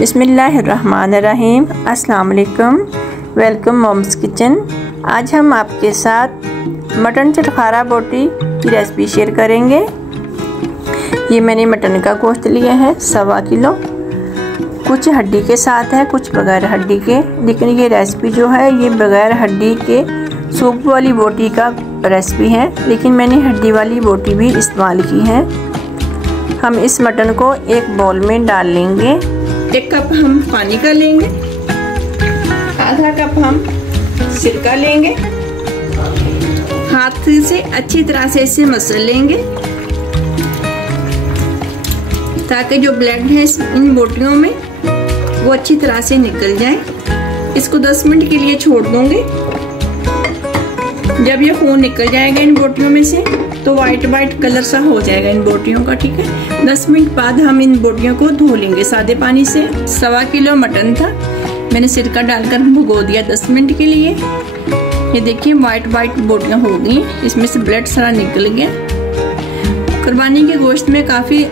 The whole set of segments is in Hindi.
बिस्मिल्लाहिर्रहमानिर्रहीम। अस्सलाम वालेकुम। Welcome moms kitchen. आज हम आपके साथ मटन चटखारा बोटी की रेसिपी शेयर करेंगे। ये मैंने मटन का गोश्त लिया है 1.25 किलो। कुछ हड्डी के साथ है, कुछ बगैर हड्डी के। लेकिन ये रेसिपी जो है ये बगैर हड्डी के सूप वाली बोटी का रेसिपी है, लेकिन मैंने हड्डी वाली बोटी भी इस्तेमाल की है। हम इस मटन को एक बाउल में डाल लेंगे। 1 कप हम पानी का लेंगे, आधा कप हम सिरका लेंगे। हाथ से अच्छी तरह से इसे मसल लेंगे ताकि जो ब्लड है इन बोटियों में वो अच्छी तरह से निकल जाए। इसको 10 मिनट के लिए छोड़ दूंगी। जब ये खून निकल जाएगा इन बोटियों में से तो वाइट कलर सा हो जाएगा इन बोटियों का, ठीक है। 10 मिनट बाद हम इन बोटियों को धो लेंगे सादे पानी से। 1.25 किलो मटन था, मैंने सिरका डालकर भुगो दिया 10 मिनट के लिए। ये देखिए वाइट बोटियां हो गई, इसमें से ब्लड सारा निकल गया। कुर्बानी के गोश्त में काफ़ी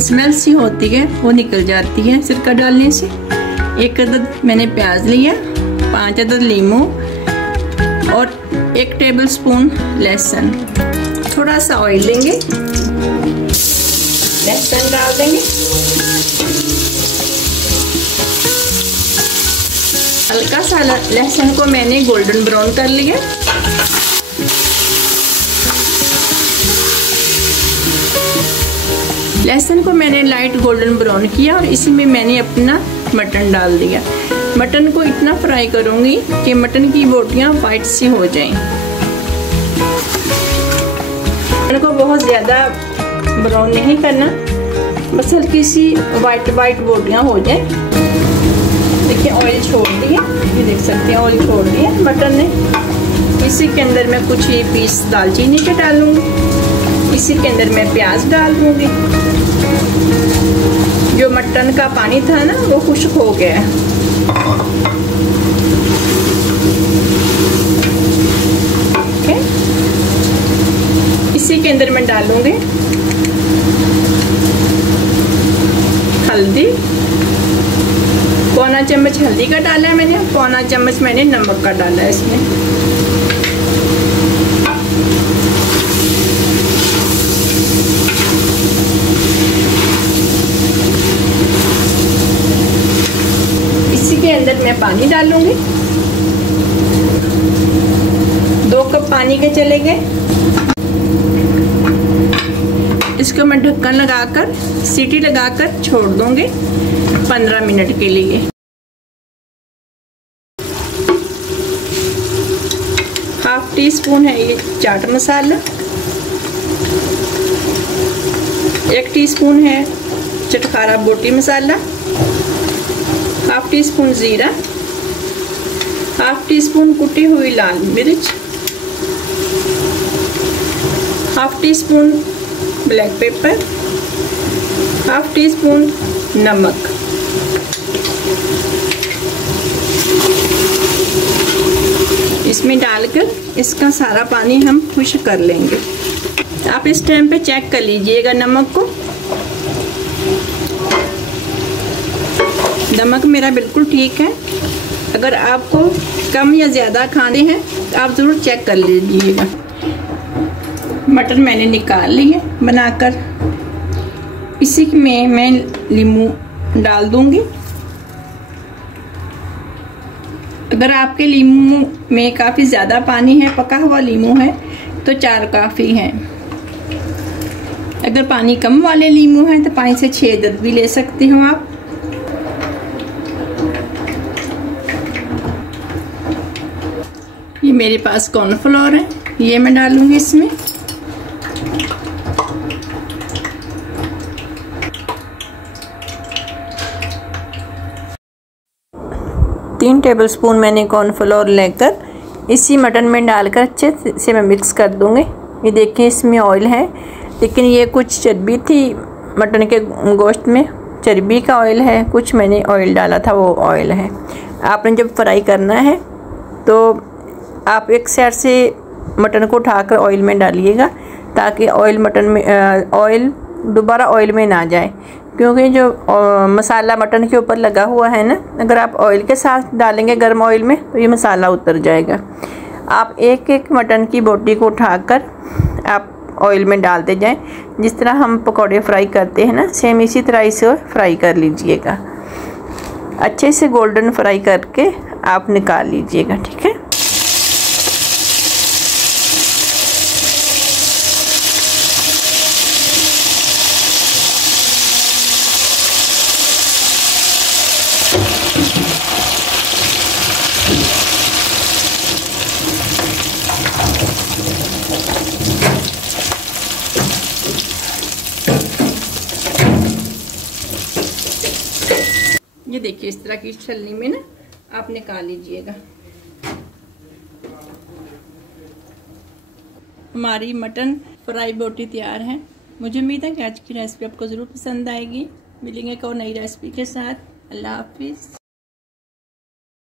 स्मेल सी होती है, वो निकल जाती है सिरका डालने से। 1 अदद मैंने प्याज लिया, 5 अदद लीमू और 1 टेबलस्पून लहसुन। थोड़ा सा ऑयल लेंगे, लहसुन डाल देंगे, हल्का सा लहसुन को मैंने गोल्डन ब्राउन कर लिया। लहसुन को मैंने लाइट गोल्डन ब्राउन किया और इसी में मैंने अपना मटन डाल दिया। मटन को इतना फ्राई करूंगी कि मटन की बोटियां वाइट सी हो जाएं। मटन को बहुत ज़्यादा ब्राउन नहीं करना, बस हल्की सी वाइट बोटियां हो जाए। देखिए ऑयल छोड़ दिया, ये देख सकते हैं ऑयल छोड़ दिया मटन ने। इसी के अंदर मैं कुछ ही पीस दालचीनी के डालूंगी। इसी के अंदर मैं प्याज डाल दूंगी। जो मटन का पानी था ना वो खुश्क हो गया है। इसी के अंदर मैं डालूंगी हल्दी। 1/4 चम्मच हल्दी का डाला है मैंने, 1/4 चम्मच मैंने नमक का डाला है इसमें। इसी के अंदर मैं पानी डालूंगी। 2 कप पानी के चले गए। इसको मैं ढक्कन लगाकर सीटी लगाकर छोड़ दूंगी 15 मिनट के लिए। ½ टीस्पून है ये चाट मसाला, 1 टीस्पून है चटखारा बोटी मसाला, ½ टीस्पून जीरा, ½ टीस्पून कुटी हुई लाल मिर्च, ½ टीस्पून ब्लैक पेपर, ½ टीस्पून नमक। इसमें डालकर इसका सारा पानी हम खुश्क कर लेंगे। आप इस टाइम पे चेक कर लीजिएगा नमक को। नमक मेरा बिल्कुल ठीक है। अगर आपको कम या ज़्यादा खाने हैं तो आप ज़रूर चेक कर लीजिएगा। मटन मैंने निकाल लिए बनाकर। इसी में मैं नींबू डाल दूंगी। अगर आपके नींबू में काफ़ी ज़्यादा पानी है, पका हुआ नींबू है, तो 4 काफ़ी है। अगर पानी कम वाले नींबू हैं तो 5 से 6 अदद भी ले सकते हो आप। ये मेरे पास कॉर्नफ्लोर है, ये मैं डालूंगी इसमें। तीन टेबलस्पून मैंने कॉर्नफ्लोर लेकर इसी मटन में डालकर अच्छे से मैं मिक्स कर दूंगी। ये देखिए इसमें ऑयल है, लेकिन ये कुछ चर्बी थी मटन के गोश्त में, चर्बी का ऑयल है। कुछ मैंने ऑयल डाला था, वो ऑयल है। आपने जब फ्राई करना है तो आप एक साइड से मटन को उठाकर ऑयल में डालिएगा ताकि ऑयल दोबारा ऑयल में ना जाए। क्योंकि जो मसाला मटन के ऊपर लगा हुआ है ना, अगर आप ऑयल के साथ डालेंगे गर्म ऑयल में तो ये मसाला उतर जाएगा। आप एक एक मटन की बोटी को उठाकर आप ऑयल में डालते जाएं, जिस तरह हम पकौड़े फ्राई करते हैं ना, सेम इसी तरह इसे फ्राई कर लीजिएगा। अच्छे से गोल्डन फ्राई करके आप निकाल लीजिएगा, ठीक है। ये देखिए इस तरह की छलनी में ना आप निकाल लीजिएगा। हमारी मटन फ्राई बोटी तैयार है। मुझे उम्मीद है कि आज की रेसिपी आपको ज़रूर पसंद आएगी। मिलेंगे एक और नई रेसिपी के साथ। अल्लाह हाफिज़।